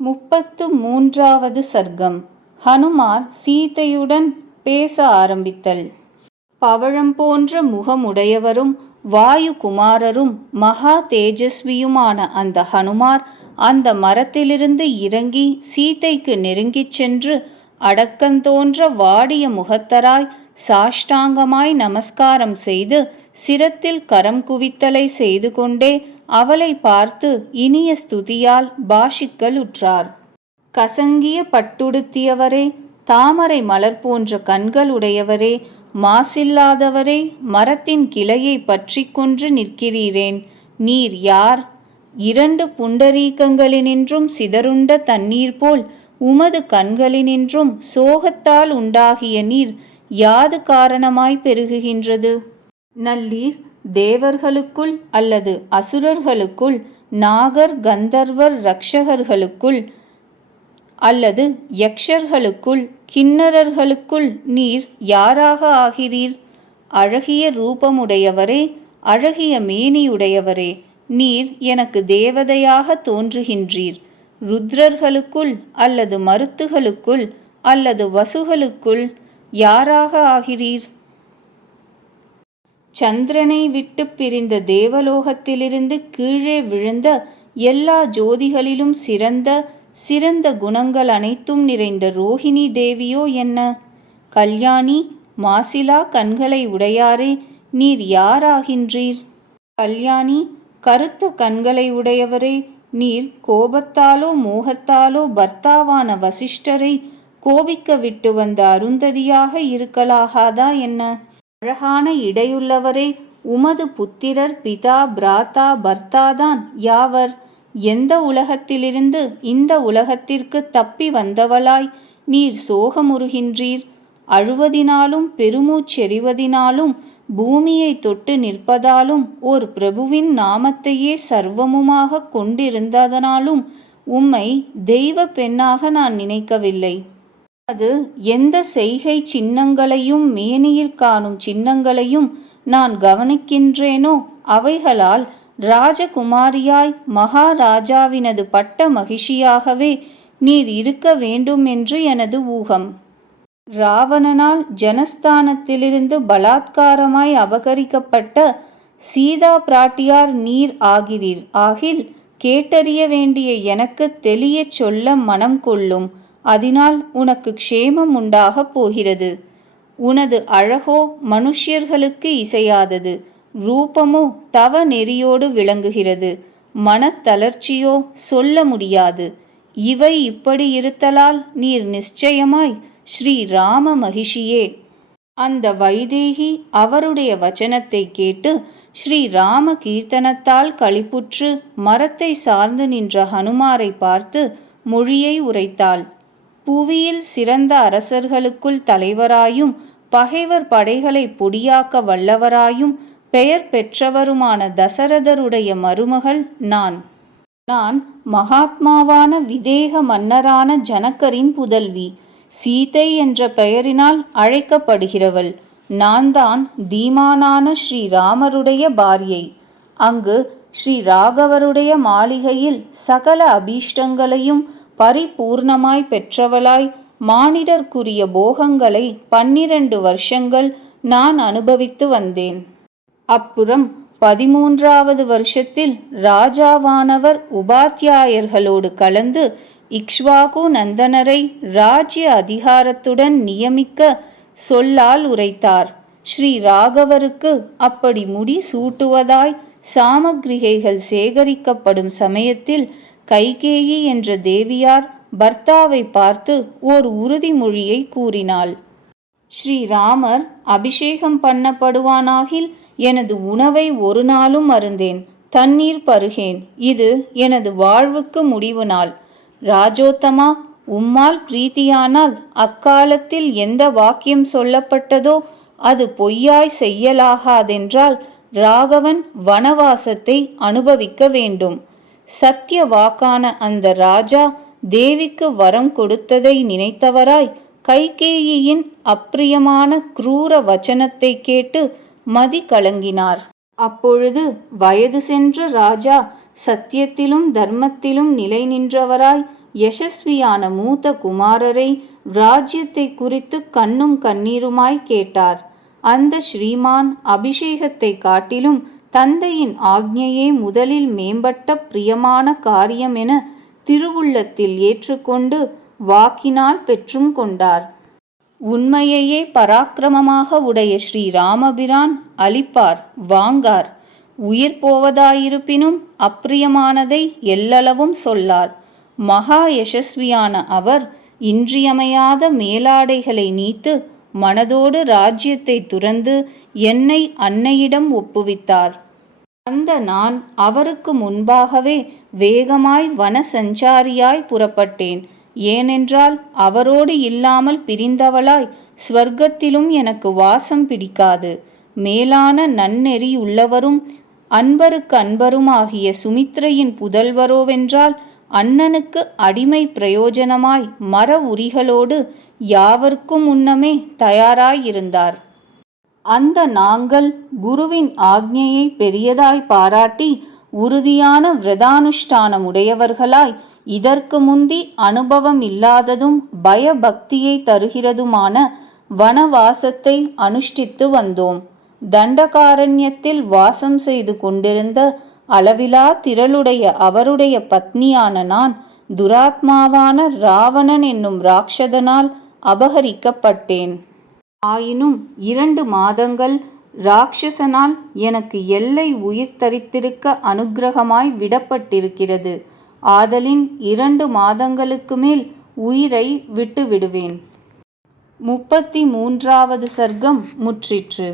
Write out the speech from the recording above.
முப்பத்து மூன்றாவது சர்க்கம். ஹனுமார் சீதையுடன் பேச ஆரம்பித்தல். பவழம் போன்ற முகமுடையவரும் வாயு குமாரரும் மகா தேஜஸ்வியுமான அந்த ஹனுமார் அந்த மரத்திலிருந்து இறங்கி சீதைக்கு நெருங்கிச் சென்று அடக்கந்தோன்ற வாடிய முகத்தராய் சாஷ்டாங்கமாய் நமஸ்காரம் செய்து சிரத்தில் கரம் குவித்தலை செய்து கொண்டே அவளை பார்த்து இனிய ஸ்துதியால் பாஷிக்கல் உற்றார் கசங்கிய பட்டுடுத்தியவரே தாமரை மலர் போன்ற கண்களுடையவரே மாசில்லாதவரே மரத்தின் கிளையை பற்றி கொன்று நிற்கிறீரேன். நீர் யார்? இரண்டு புண்டரீக்கங்களினின்றும் சிதறுண்ட தண்ணீர் போல் உமது கண்களினின்றும் சோகத்தால் உண்டாகிய நீர் யாது காரணமாய் பெருகுகின்றது? நல்லீர் தேவர்களுக்குள் அல்லது அசுரர்களுக்குள் நாகர் கந்தர்வர் ரக்ஷகர்களுக்குள் அல்லது யக்ஷர்களுக்குள் கிண்ணறர்களுக்குள் நீர் யாராக ஆகிறீர்? அழகிய ரூபமுடையவரே அழகிய மேனியுடையவரே நீர் எனக்கு தேவதையாக தோன்றுகின்றீர். ருத்ரர்களுக்குள் அல்லது மருத்துகளுக்குள் அல்லது வசுகளுக்குள் யாராக ஆகிறீர்? சந்திரனை விட்டு பிரிந்த தேவலோகத்திலிருந்து கீழே விழுந்த எல்லா ஜோதிகளிலும் சிறந்த சிறந்த குணங்கள் அனைத்தும் நிறைந்த ரோஹிணி தேவியோ என்ன? கல்யாணி மாசிலா கண்களை உடையாரே நீர் யாராகின்றீர்? கல்யாணி கருத்த கண்களை உடையவரே நீர் கோபத்தாலோ மோகத்தாலோ பர்த்தாவான வசிஷ்டரை கோபிக்க விட்டு வந்த அருந்ததியாக இருக்கலாகாதா என்ன? அழகான இடையுள்ளவரே உமது புத்திரர் பிதா பிராத்தா பர்த்தாதான் யாவர்? எந்த உலகத்திலிருந்து இந்த உலகத்திற்கு தப்பி வந்தவளாய் நீர் சோகமுறுகின்றீர்? அழுவதினாலும் பெருமூச்செறிவதினாலும் பூமியை தொட்டு நிற்பதாலும் ஓர் பிரபுவின் நாமத்தையே சர்வமுமாக கொண்டிருந்ததனாலும் உம்மை தெய்வ பெண்ணாக நான் நினைக்கவில்லை. அது எந்த செய்கை சின்னங்களையும் மேனியில் காணும் சின்னங்களையும் நான் கவனிக்கின்றேனோ அவைகளால் ராஜகுமாரியாய் மகாராஜாவினது பட்ட மகிழ்ச்சியாகவே நீர் இருக்க வேண்டும் என்று எனது ஊகம். ராவணனால் ஜனஸ்தானத்திலிருந்து பலாத்காரமாய் அபகரிக்கப்பட்ட சீதா பிராட்டியார் நீர் ஆகிறீர். ஆகில் கேட்டறிய வேண்டிய எனக்கு தெளியச் சொல்ல மனம் கொள்ளும். அதனால் உனக்கு க்ஷேமம் உண்டாகப் போகிறது. உனது அழகோ மனுஷ்யர்களுக்கு இசையாதது. ரூபமோ தவ நெறியோடு விளங்குகிறது. மனத்தளர்ச்சியோ சொல்ல முடியாது. இவை இப்படி இருத்தலால் நீர் நிச்சயமாய் ஸ்ரீ ராம மகிஷியே. அந்த வைதேகி அவருடைய வச்சனத்தை கேட்டு ஸ்ரீ ராம கீர்த்தனத்தால் களிப்புற்று மரத்தை சார்ந்து நின்ற ஹனுமாரை பார்த்து மொழியை உரைத்தாள். புவியில் சிறந்த அரசர்களுக்குள் தலைவராயும் பகைவர் படைகளை பொடியாக்க வல்லவராயும் பெயர் பெற்றவருமான தசரதருடைய மருமகள் நான். நான் மகாத்மாவான விதேக மன்னரான ஜனக்கரின் புதல்வி. சீதை என்ற பெயரினால் அழைக்கப்படுகிறவள். நான் தான் தீமானான ஸ்ரீராமருடைய பாரியை. அங்கு ஸ்ரீ ராகவருடைய மாளிகையில் சகல அபீஷ்டங்களையும் பரிபூர்ணமாய் பெற்றவளாய் மானிடர்க்குரிய போகங்களை பன்னிரண்டு வருஷங்கள் நான் அனுபவித்து வந்தேன். அப்புறம் பதிமூன்றாவது வருஷத்தில் ராஜாவானவர் உபாத்தியாயர்களோடு கலந்து இக்ஷ்வாகு நந்தனரை ராஜ்ய அதிகாரத்துடன் நியமிக்க சொல்லால் உரைத்தார். ஸ்ரீ ராகவருக்கு அப்படி முடி சூட்டுவதாய் சாமக்கிரிகைகள் சேகரிக்கப்படும் சமயத்தில் கைகேயி என்ற தேவியார் பர்த்தாவை பார்த்து ஓர் உறுதிமொழியை கூறினாள். ஸ்ரீராமர் அபிஷேகம் பண்ணப்படுவானாகில் எனது உணவை ஒரு நாளும் அருந்தேன். தண்ணீர் பருகேன். இது எனது வாழ்வுக்கு முடிவு நாள். ராஜோத்தமா உம்மால் பிரீத்தியானால் அக்காலத்தில் எந்த வாக்கியம் சொல்லப்பட்டதோ அது பொய்யாய் செய்யலாகாதென்றால் ராகவன் வனவாசத்தை அனுபவிக்க வேண்டும். சத்திய வாக்கான அந்த ராஜா தேவிக்கு வரம் கொடுத்ததை நினைத்தவராய் கைகேயியின் அப்பிரியமான குரூர வச்சனத்தை கேட்டு மதி கலங்கினார். அப்பொழுது வயது சென்ற ராஜா சத்தியத்திலும் தர்மத்திலும் நிலை நின்றவராய் யசஸ்வியான மூத்த குமாரரை ராஜ்யத்தை குறித்து கண்ணும் கண்ணீருமாய் கேட்டார். அந்த ஸ்ரீமான் அபிஷேகத்தை காட்டிலும் தந்தையின் ஆக்ஞையே முதலில் மேம்பட்ட பிரியமான காரியம் என திருவுள்ளத்தில் ஏற்றுக்கொண்டு வாக்கினால் பெற்றும் கொண்டார். உண்மையையே பராக்கிரமமாக உடைய ஸ்ரீ ராமபிரான் அளிப்பார் வாங்கார். உயிர் போவதாயிருப்பினும் அப்பிரியமானதை எல்லளவும் சொல்லார். மகா யசஸ்வியான அவர் இன்றியமையாத மேலாடைகளை நீத்து மனதோடு ராஜ்யத்தை துறந்து என்னை அன்னையிடம் ஒப்புவித்தார். அந்த நான் அவருக்கு முன்பாகவே வேகமாய் வன சஞ்சாரியாய் புறப்பட்டேன். ஏனென்றால் அவரோடு இல்லாமல் பிரிந்தவளாய் ஸ்வர்க்கத்திலும் எனக்கு வாசம் பிடிக்காது. மேலான நன்னெறி உள்ளவரும் அன்பருக்கு அன்பருமாகிய சுமித்ரையின் புதல்வரோவென்றால் அண்ணனுக்கு அடிமை பிரயோஜனமாய் மர உரிகளோடு யாவர்க்கும் முன்னமே தயாராயிருந்தார். அந்த நாங்கள் குருவின் ஆக்ஞையை பெரியதாய் பாராட்டி உறுதியான விரதானுஷ்டானம் உடையவர்களாய் இதற்கு முந்தி அனுபவம் இல்லாததும் பயபக்தியை தருகிறதுமான வனவாசத்தை அனுஷ்டித்து வந்தோம். தண்டகாரண்யத்தில் வாசம் செய்து கொண்டிருந்த அளவிலா திரளுடைய அவருடைய பத்னியான நான் துராத்மாவான ராவணன் என்னும் ராட்சதனால் அபகரிக்கப்பட்டேன். ஆயினும் இரண்டு மாதங்கள் ராட்சசனால் எனக்கு எல்லை உயிர் தரித்திருக்க அனுக்கிரகமாய் விடப்பட்டிருக்கிறது. ஆதலின் இரண்டு மாதங்களுக்கு மேல் உயிரை விட்டுவிடுவேன். முப்பத்தி மூன்றாவது சர்க்கம் முற்றிற்று.